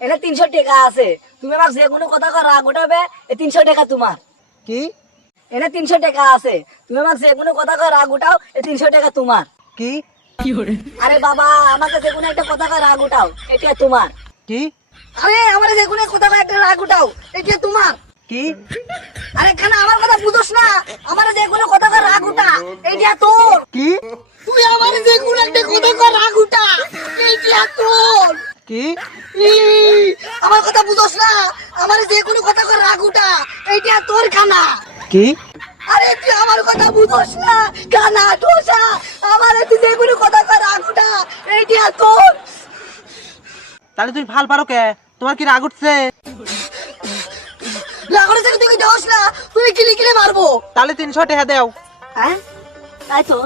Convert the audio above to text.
এনে 300 টাকা আছে, তুমি আমার যে কোনো কথা কর রাগ উঠাবে, এই 300 টাকা তোমার। কি এনে 300 টাকা আছে, তুমি আমার যে কোনো কথা কর রাগ উঠাও, এই 300 টাকা তোমার। কি আরে বাবা, আমাকে যে কোনো একটা কথা কর রাগ উঠাও, এটা তোমার। কি আরে আমার যে কোনো কথা কর একটা রাগ উঠাও, এটা তোমার। কি আরে খানা আমার কথা বুঝোস না, আমার যে কোনো কথা কর রাগ উঠা, এইটা তোর। কি তুই আমার যে কোনো একটা কথা কর রাগ উঠা, এইটা তোর। কি ই, আমার কথা বুঝোস না, আমার যে কোনো কথা কর রাগ উঠা, এইটা তোর খানা। কি আরে তুই আমার কথা বুঝোস না, খানা ঠোসা, আমার তুই যে কোনো কথা কর রাগ উঠা, এইটা তোর। তাহলে তুমি ভাল পারো কে? তোমার কি রাগ উঠছে? লাগানো থেকে তুই দেওস না, তুই কিলি কিলি মারবো। তাহলে 300 টাকা দাও। হ্যাঁ তাই তো।